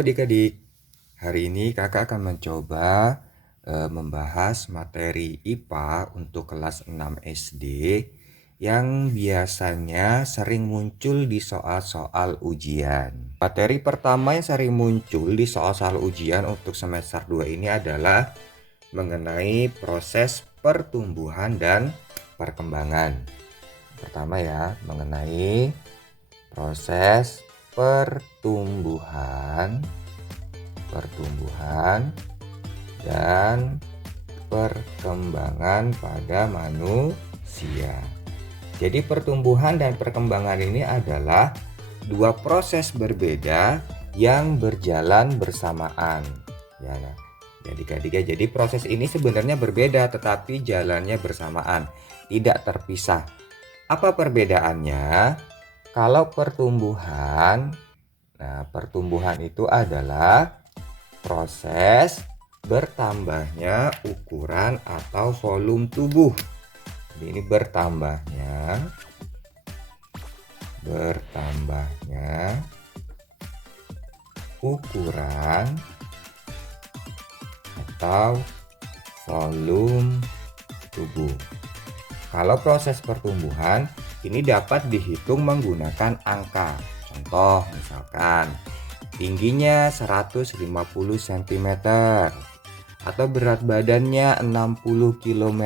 Halo adik-adik, hari ini kakak akan mencoba membahas materi IPA untuk kelas 6 SD yang biasanya sering muncul di soal-soal ujian. Materi pertama yang sering muncul di soal-soal ujian untuk semester 2 ini adalah mengenai proses pertumbuhan dan perkembangan. Pertama ya, mengenai proses pertumbuhan dan perkembangan pada manusia. Jadi pertumbuhan dan perkembangan ini adalah dua proses berbeda yang berjalan bersamaan. Ya, nah, jadi proses ini sebenarnya berbeda tetapi jalannya bersamaan, tidak terpisah. Apa perbedaannya? Kalau pertumbuhan, pertumbuhan itu adalah proses bertambahnya ukuran atau volume tubuh. Jadi ini bertambahnya ukuran atau volume tubuh. Kalau proses pertumbuhan ini dapat dihitung menggunakan angka. Contoh misalkan tingginya 150 cm atau berat badannya 60 kg.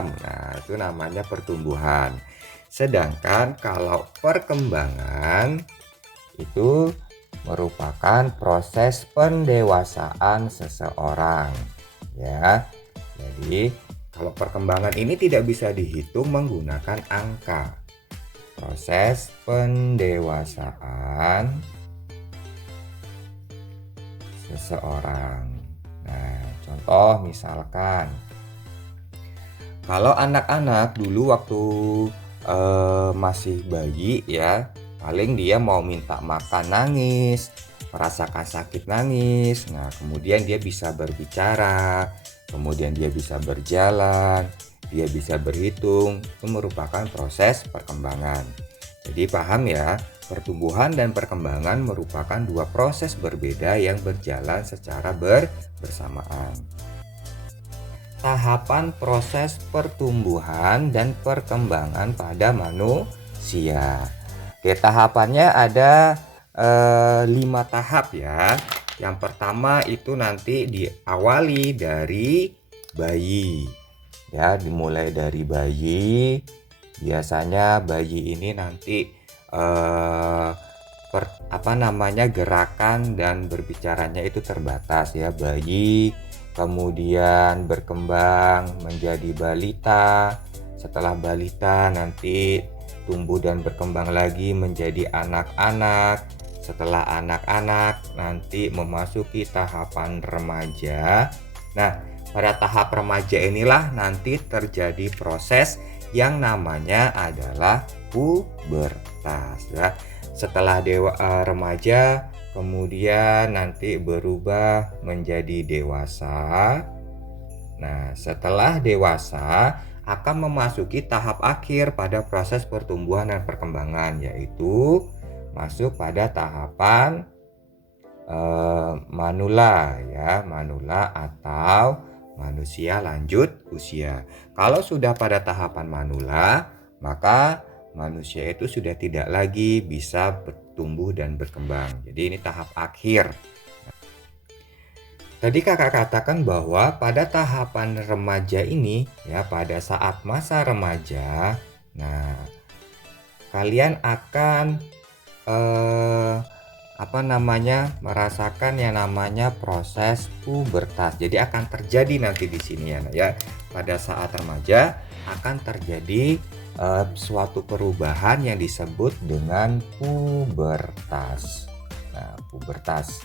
Nah, itu namanya pertumbuhan. Sedangkan kalau perkembangan itu merupakan proses pendewasaan seseorang, ya. Jadi, kalau perkembangan ini tidak bisa dihitung menggunakan angka. Proses pendewasaan seseorang. Nah, contoh misalkan kalau anak-anak dulu waktu masih bayi ya, paling dia mau minta makan nangis, merasakan sakit nangis. Nah, kemudian dia bisa berbicara, kemudian dia bisa berjalan, dia bisa berhitung. Itu merupakan proses perkembangan. Jadi paham ya, pertumbuhan dan perkembangan merupakan dua proses berbeda yang berjalan secara bersamaan. Tahapan proses pertumbuhan dan perkembangan pada manusia. Oke, tahapannya ada 5 tahap ya. Yang pertama itu nanti diawali dari bayi. Ya, dimulai dari bayi. Biasanya bayi ini nanti gerakan dan berbicaranya itu terbatas ya. Bayi kemudian berkembang menjadi balita. Setelah balita nanti tumbuh dan berkembang lagi menjadi anak-anak. Setelah anak-anak nanti memasuki tahapan remaja. Nah, pada tahap remaja inilah nanti terjadi proses yang namanya adalah pubertas ya. Setelah remaja kemudian nanti berubah menjadi dewasa. Nah, setelah dewasa akan memasuki tahap akhir pada proses pertumbuhan dan perkembangan, yaitu masuk pada tahapan manula ya, manula atau manusia lanjut usia. Kalau sudah pada tahapan manula, maka manusia itu sudah tidak lagi bisa bertumbuh dan berkembang. Jadi ini tahap akhir. Tadi kakak katakan bahwa pada tahapan remaja ini ya, pada saat masa remaja, nah kalian akan merasakan yang namanya proses pubertas. Jadi akan terjadi nanti di sini ya. Pada saat remaja akan terjadi suatu perubahan yang disebut dengan pubertas. Nah, pubertas.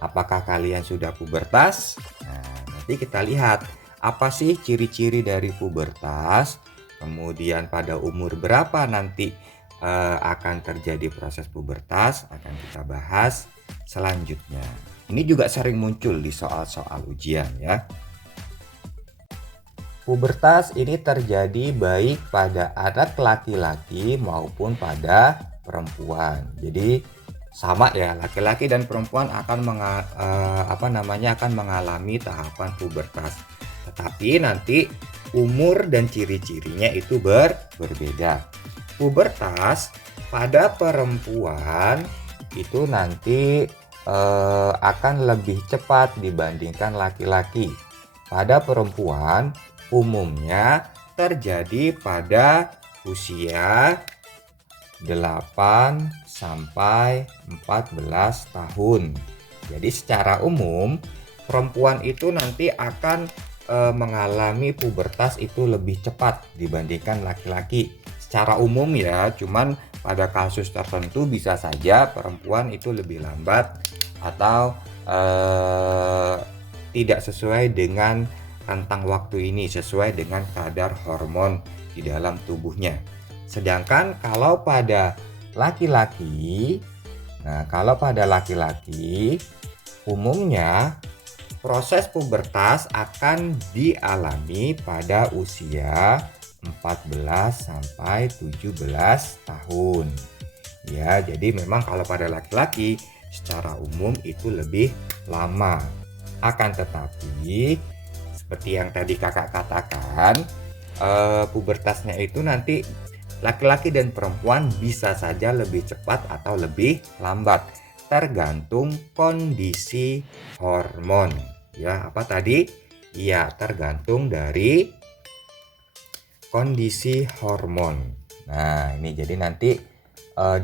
Apakah kalian sudah pubertas? Nah, nanti kita lihat apa sih ciri-ciri dari pubertas. Kemudian pada umur berapa nanti akan terjadi proses pubertas, akan kita bahas selanjutnya. Ini juga sering muncul di soal-soal ujian ya. Pubertas ini terjadi baik pada anak laki-laki maupun pada perempuan. Jadi sama ya, laki-laki dan perempuan akan mengalami tahapan pubertas. Tetapi nanti umur dan ciri-cirinya itu berbeda. Pubertas pada perempuan itu nanti akan lebih cepat dibandingkan laki-laki. Pada perempuan umumnya terjadi pada usia 8 sampai 14 tahun. Jadi secara umum perempuan itu nanti akan mengalami pubertas itu lebih cepat dibandingkan laki-laki. Secara umum ya, cuman pada kasus tertentu bisa saja perempuan itu lebih lambat atau tidak sesuai dengan rentang waktu ini, sesuai dengan kadar hormon di dalam tubuhnya. Sedangkan kalau pada laki-laki, umumnya proses pubertas akan dialami pada usia 14 sampai 17 tahun. Ya, jadi memang kalau pada laki-laki secara umum itu lebih lama. Akan tetapi seperti yang tadi kakak katakan, pubertasnya itu nanti laki-laki dan perempuan bisa saja lebih cepat atau lebih lambat, tergantung kondisi hormon. Ya, apa tadi? Ya, tergantung dari kondisi hormon. Nah, ini jadi nanti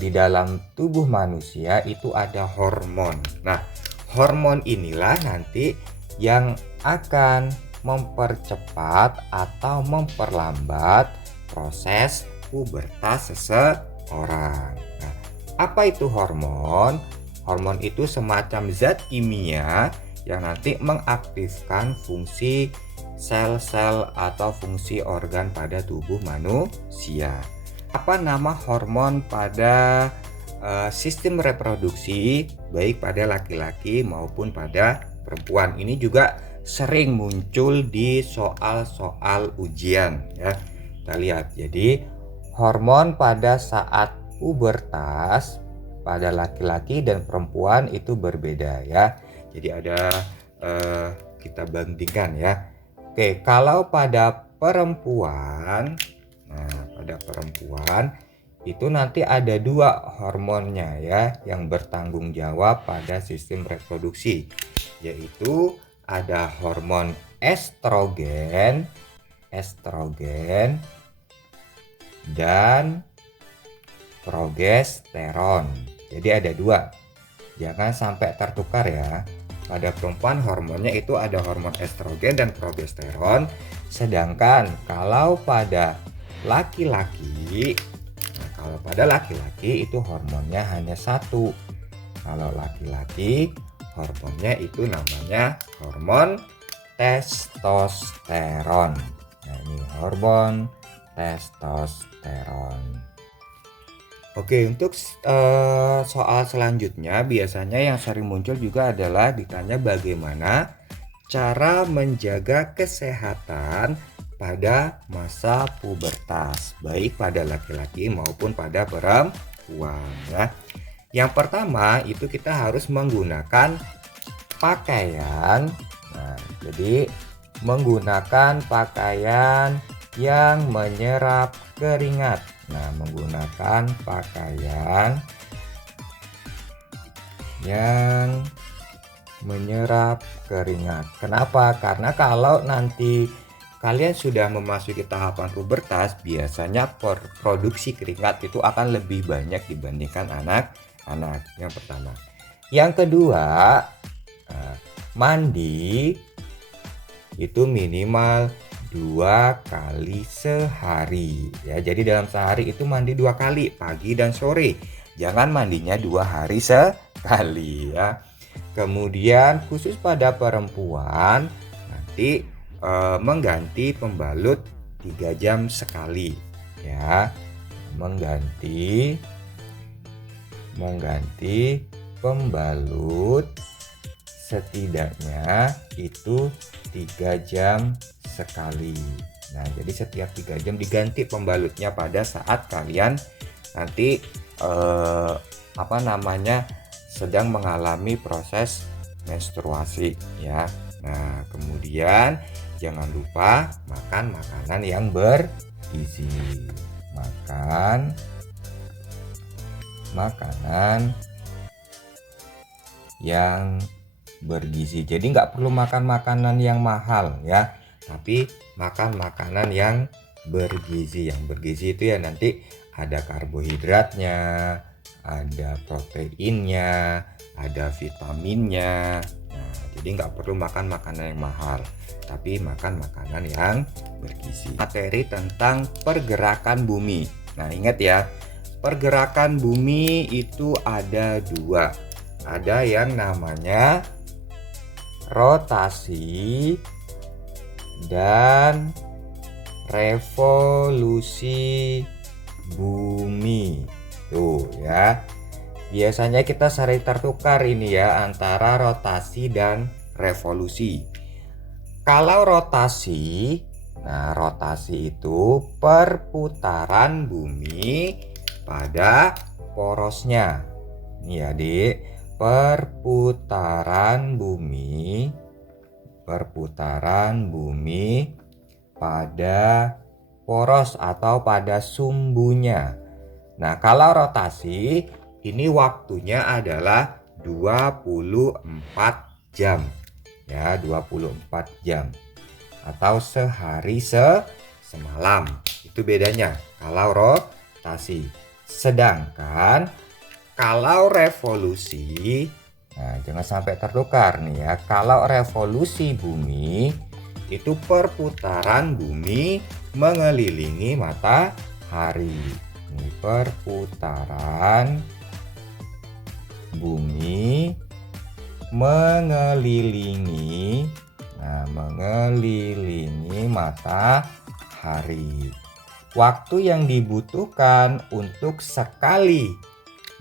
di dalam tubuh manusia itu ada hormon. Nah, hormon inilah nanti yang akan mempercepat atau memperlambat proses pubertas seseorang. Nah, apa itu hormon? Hormon itu semacam zat kimia yang nanti mengaktifkan fungsi sel-sel atau fungsi organ pada tubuh manusia. Apa nama hormon pada sistem reproduksi baik pada laki-laki maupun pada perempuan? Ini juga sering muncul di soal-soal ujian ya. Kita lihat. Jadi hormon pada saat pubertas pada laki-laki dan perempuan itu berbeda ya. Jadi ada kita bandingkan ya. Oke, kalau pada perempuan, pada perempuan itu nanti ada 2 hormonnya ya yang bertanggung jawab pada sistem reproduksi, yaitu ada hormon estrogen dan progesteron. Jadi ada 2. Jangan sampai tertukar ya. Pada perempuan hormonnya itu ada hormon estrogen dan progesteron, sedangkan kalau pada laki-laki, itu hormonnya hanya 1. Kalau laki-laki hormonnya itu namanya hormon testosteron. Nah, ini hormon testosteron. Oke, untuk soal selanjutnya biasanya yang sering muncul juga adalah ditanya bagaimana cara menjaga kesehatan pada masa pubertas, baik pada laki-laki maupun pada perempuan ya. Yang pertama itu kita harus menggunakan pakaian. Nah, jadi menggunakan pakaian yang menyerap keringat. Nah, menggunakan pakaian yang menyerap keringat. Kenapa? Karena kalau nanti kalian sudah memasuki tahapan pubertas, biasanya produksi keringat itu akan lebih banyak dibandingkan anak-anak. Yang pertama. Yang kedua, mandi itu minimal 2 kali sehari ya. Jadi dalam sehari itu mandi 2 kali, pagi dan sore. Jangan mandinya 2 hari sekali ya. Kemudian khusus pada perempuan nanti mengganti pembalut 3 jam sekali ya. Mengganti pembalut setidaknya itu 3 jam sekali. Nah, jadi setiap 3 jam diganti pembalutnya pada saat kalian nanti sedang mengalami proses menstruasi ya. Nah, kemudian jangan lupa makan makanan yang bergizi. Makan makanan yang bergizi. Jadi nggak perlu makan makanan yang mahal ya, tapi makan makanan yang bergizi. Yang bergizi itu ya nanti ada karbohidratnya, ada proteinnya, ada vitaminnya. Nah, jadi nggak perlu makan makanan yang mahal, tapi makan makanan yang bergizi. Materi tentang pergerakan bumi. Nah, ingat ya, pergerakan bumi itu ada dua. Ada yang namanya rotasi dan revolusi bumi. Tuh ya. Biasanya kita sering tertukar ini ya antara rotasi dan revolusi. Kalau rotasi, nah rotasi itu perputaran bumi pada porosnya. Ini ya, Dik. Perputaran bumi pada poros atau pada sumbunya. Nah, kalau rotasi ini waktunya adalah 24 jam. Ya, 24 jam. Atau sehari semalam. Itu bedanya kalau rotasi. Sedangkan kalau revolusi, nah jangan sampai tertukar nih ya. Kalau revolusi bumi itu perputaran bumi mengelilingi matahari. Ini perputaran bumi mengelilingi matahari. Waktu yang dibutuhkan untuk sekali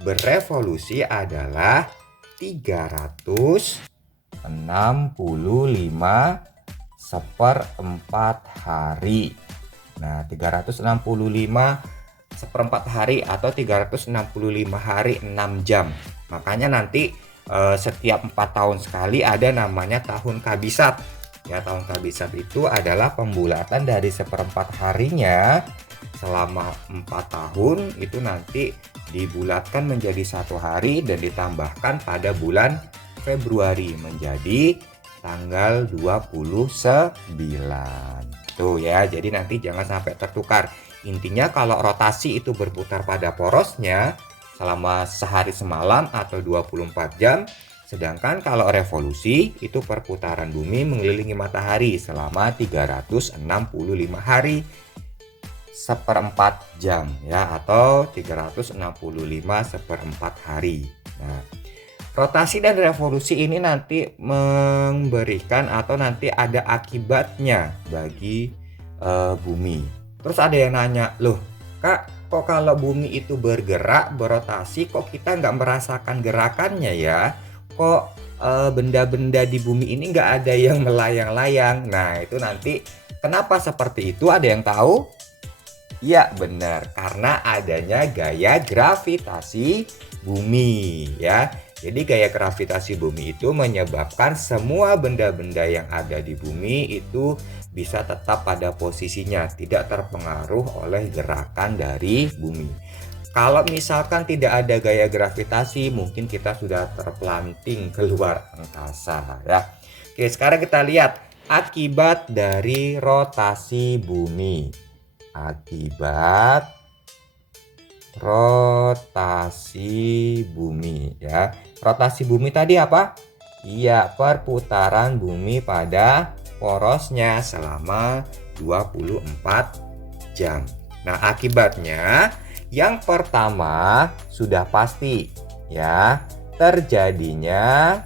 berevolusi adalah 365 seperempat hari. Nah, 365 seperempat hari atau 365 hari 6 jam. Makanya nanti setiap 4 tahun sekali ada namanya tahun kabisat. Ya, tahun kabisat itu adalah pembulatan dari seperempat harinya selama 4 tahun itu nanti dibulatkan menjadi 1 hari dan ditambahkan pada bulan Februari menjadi tanggal 29. Tuh ya, jadi nanti jangan sampai tertukar. Intinya kalau rotasi itu berputar pada porosnya selama sehari semalam atau 24 jam. Sedangkan kalau revolusi itu perputaran bumi mengelilingi matahari selama 365 hari seperempat jam ya, atau 365 seperempat hari. Nah, rotasi dan revolusi ini nanti memberikan atau nanti ada akibatnya bagi bumi. Terus ada yang nanya, loh Kak, kok kalau bumi itu bergerak, berotasi, kok kita nggak merasakan gerakannya ya? Kok benda-benda di bumi ini nggak ada yang melayang-layang? Nah, itu nanti kenapa seperti itu? Ada yang tahu? Ya benar, karena adanya gaya gravitasi bumi ya. Jadi gaya gravitasi bumi itu menyebabkan semua benda-benda yang ada di bumi itu bisa tetap pada posisinya, tidak terpengaruh oleh gerakan dari bumi. Kalau misalkan tidak ada gaya gravitasi, mungkin kita sudah terpelanting keluar angkasa ya. Oke, sekarang kita lihat akibat dari rotasi bumi. Akibat rotasi bumi ya. Rotasi bumi tadi apa? Iya, perputaran bumi pada porosnya selama 24 jam. Nah, akibatnya yang pertama sudah pasti ya, terjadinya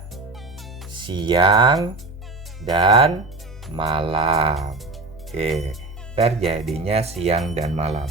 siang dan malam. Oke, terjadinya siang dan malam.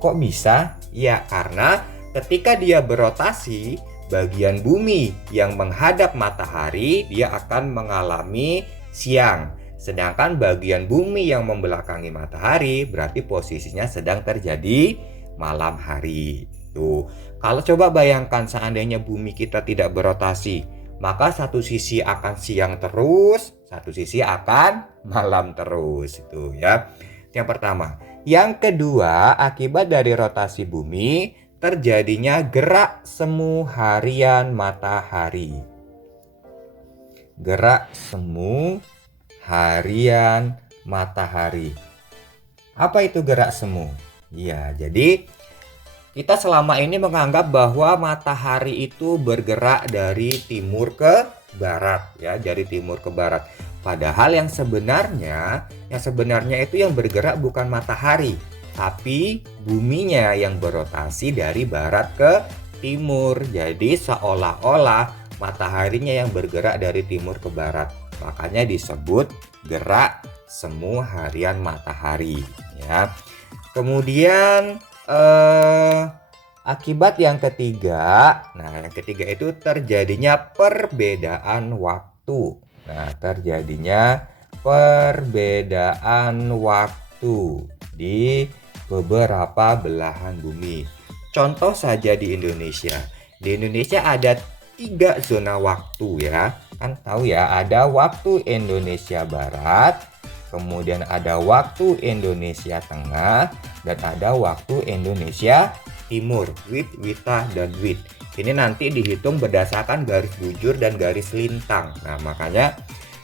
Kok bisa? Ya, karena ketika dia berotasi, bagian bumi yang menghadap matahari dia akan mengalami siang. Sedangkan bagian bumi yang membelakangi matahari berarti posisinya sedang terjadi malam hari. Tuh, kalau coba bayangkan seandainya bumi kita tidak berotasi, maka satu sisi akan siang terus, satu sisi akan malam terus. Itu ya. Yang pertama. Yang kedua, akibat dari rotasi bumi, terjadinya gerak semu harian matahari. Gerak semu harian matahari. Apa itu gerak semu? Ya, jadi kita selama ini menganggap bahwa matahari itu bergerak dari timur ke barat ya, dari timur ke barat. Padahal yang sebenarnya itu yang bergerak bukan matahari, tapi buminya yang berotasi dari barat ke timur. Jadi seolah-olah mataharinya yang bergerak dari timur ke barat. Makanya disebut gerak semu harian matahari ya. Kemudian akibat yang ketiga, yang ketiga itu terjadinya perbedaan waktu. Terjadinya perbedaan waktu di beberapa belahan bumi. Contoh saja di Indonesia. Di Indonesia ada 3 zona waktu ya. Kan tahu ya, ada waktu Indonesia Barat, kemudian ada waktu Indonesia Tengah, dan ada waktu Indonesia Timur, WIB, WITA, dan WIT. Ini nanti dihitung berdasarkan garis bujur dan garis lintang. Nah, makanya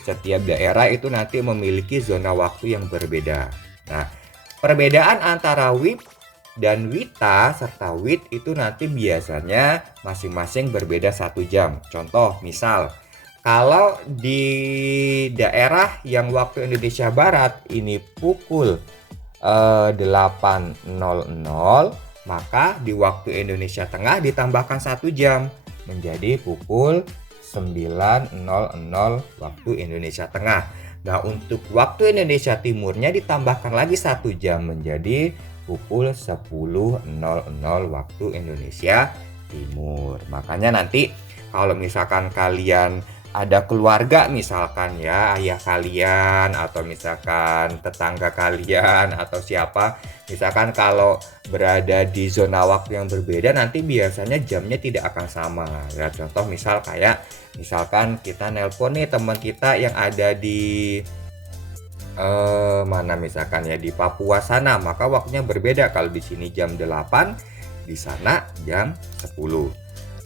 setiap daerah itu nanti memiliki zona waktu yang berbeda. Nah, perbedaan antara WIB dan WITA serta WIT itu nanti biasanya masing-masing berbeda 1 jam. Contoh, misal kalau di daerah yang waktu Indonesia Barat ini pukul 8.00, maka di waktu Indonesia Tengah ditambahkan 1 jam menjadi pukul 9.00 waktu Indonesia Tengah. Nah, untuk waktu Indonesia Timurnya ditambahkan lagi 1 jam menjadi pukul 10.00 waktu Indonesia Timur. Makanya nanti kalau misalkan kalian ada keluarga misalkan ya, ayah kalian atau misalkan tetangga kalian atau siapa, misalkan kalau berada di zona waktu yang berbeda nanti biasanya jamnya tidak akan sama ya. Contoh misalkan kita nelpon nih teman kita yang ada di mana misalkan ya di Papua sana, maka waktunya berbeda. Kalau di sini jam 8, di sana jam 10.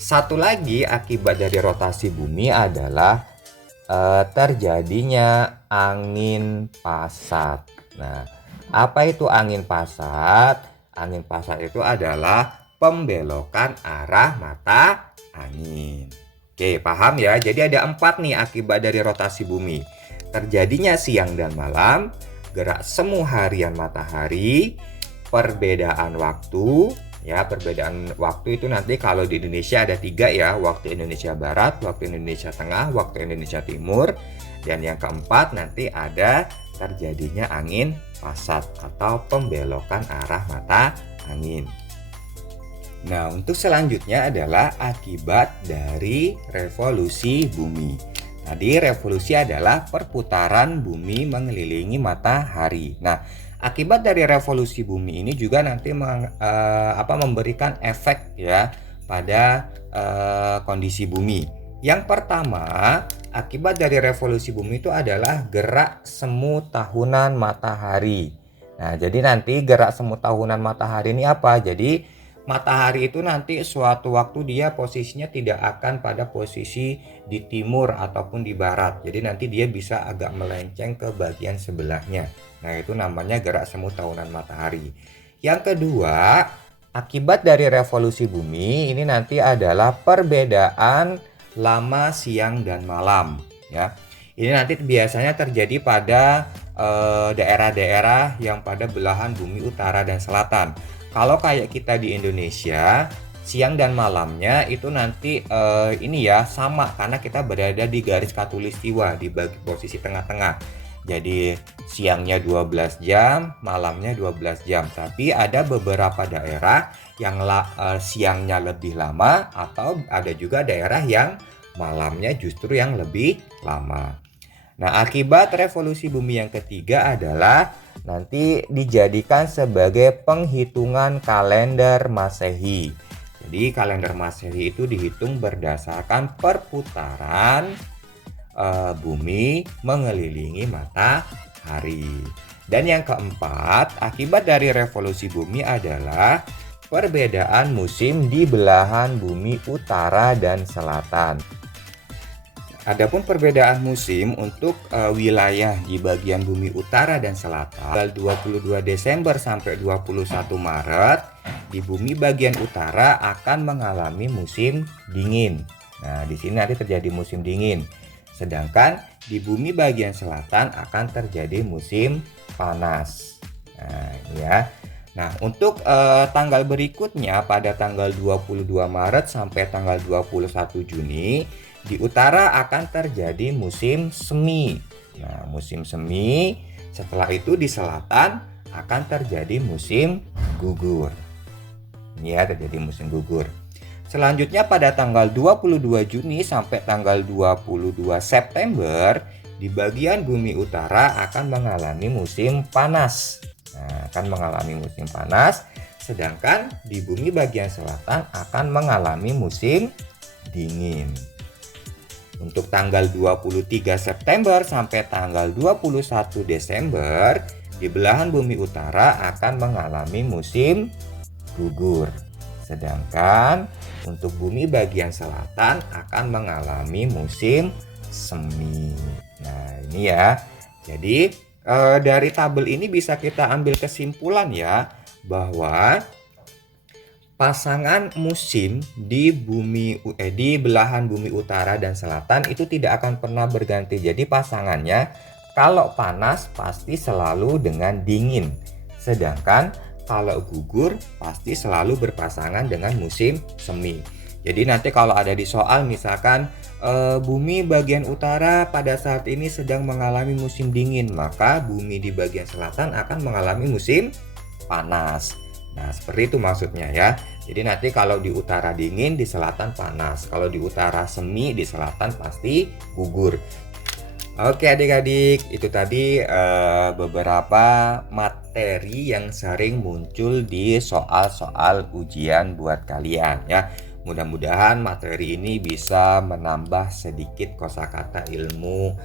Satu lagi akibat dari rotasi bumi adalah terjadinya angin pasat. Nah, apa itu angin pasat? Angin pasat itu adalah pembelokan arah mata angin. Oke, paham ya? Jadi ada 4 nih akibat dari rotasi bumi. Terjadinya siang dan malam, gerak semu harian matahari, perbedaan waktu. Ya, perbedaan waktu itu nanti kalau di Indonesia ada 3 ya, waktu Indonesia Barat, waktu Indonesia Tengah, waktu Indonesia Timur. Dan yang keempat nanti ada terjadinya angin pasat atau pembelokan arah mata angin. Nah, untuk selanjutnya adalah akibat dari revolusi bumi. Tadi revolusi adalah perputaran bumi mengelilingi matahari. Nah, akibat dari revolusi bumi ini juga nanti memberikan efek ya pada kondisi bumi. Yang pertama, akibat dari revolusi bumi itu adalah gerak semu tahunan matahari. Nah, jadi nanti gerak semu tahunan matahari ini apa? Jadi matahari itu nanti suatu waktu dia posisinya tidak akan pada posisi di timur ataupun di barat. Jadi nanti dia bisa agak melenceng ke bagian sebelahnya. Nah, itu namanya gerak semu tahunan matahari. Yang kedua, akibat dari revolusi bumi ini nanti adalah perbedaan lama siang dan malam ya. Ini nanti biasanya terjadi pada daerah-daerah yang pada belahan bumi utara dan selatan. Kalau kayak kita di Indonesia, siang dan malamnya itu nanti ini ya sama karena kita berada di garis khatulistiwa di posisi tengah-tengah. Jadi siangnya 12 jam, malamnya 12 jam. Tapi ada beberapa daerah yang siangnya lebih lama atau ada juga daerah yang malamnya justru yang lebih lama. Nah, akibat revolusi bumi yang ketiga adalah nanti dijadikan sebagai penghitungan kalender Masehi. Jadi kalender Masehi itu dihitung berdasarkan perputaran bumi mengelilingi matahari. Dan yang keempat, akibat dari revolusi bumi adalah perbedaan musim di belahan bumi utara dan selatan. Adapun perbedaan musim untuk wilayah di bagian bumi utara dan selatan, tanggal 22 Desember sampai 21 Maret di bumi bagian utara akan mengalami musim dingin. Nah, di sini nanti terjadi musim dingin. Sedangkan di bumi bagian selatan akan terjadi musim panas. Nah, ini ya. Nah, untuk tanggal berikutnya pada tanggal 22 Maret sampai tanggal 21 Juni di utara akan terjadi musim semi. Nah, musim semi. Setelah itu di selatan akan terjadi musim gugur. Ini ya, terjadi musim gugur. Selanjutnya pada tanggal 22 Juni sampai tanggal 22 September di bagian bumi utara akan mengalami musim panas. Nah, akan mengalami musim panas, sedangkan di bumi bagian selatan akan mengalami musim dingin. Untuk tanggal 23 September sampai tanggal 21 Desember di belahan bumi utara akan mengalami musim gugur. Sedangkan untuk bumi bagian selatan akan mengalami musim semi. Nah, ini ya. Jadi dari tabel ini bisa kita ambil kesimpulan ya bahwa pasangan musim di belahan bumi utara dan selatan itu tidak akan pernah berganti. Jadi pasangannya kalau panas pasti selalu dengan dingin. Sedangkan kalau gugur pasti selalu berpasangan dengan musim semi. Jadi nanti kalau ada di soal misalkan bumi bagian utara pada saat ini sedang mengalami musim dingin, maka bumi di bagian selatan akan mengalami musim panas. Nah, seperti itu maksudnya ya. Jadi nanti kalau di utara dingin, di selatan panas. Kalau di utara semi, di selatan pasti gugur. Oke adik-adik, itu tadi beberapa materi yang sering muncul di soal-soal ujian buat kalian ya. Mudah-mudahan materi ini bisa menambah sedikit kosakata ilmu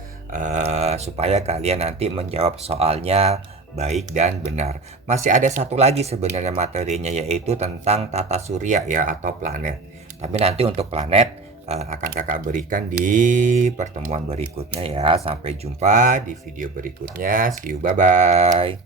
supaya kalian nanti menjawab soalnya baik dan benar. Masih ada satu lagi sebenarnya materinya, yaitu tentang tata surya ya atau planet. Tapi nanti untuk planet akan kakak berikan di pertemuan berikutnya ya. Sampai jumpa di video berikutnya. See you, bye bye.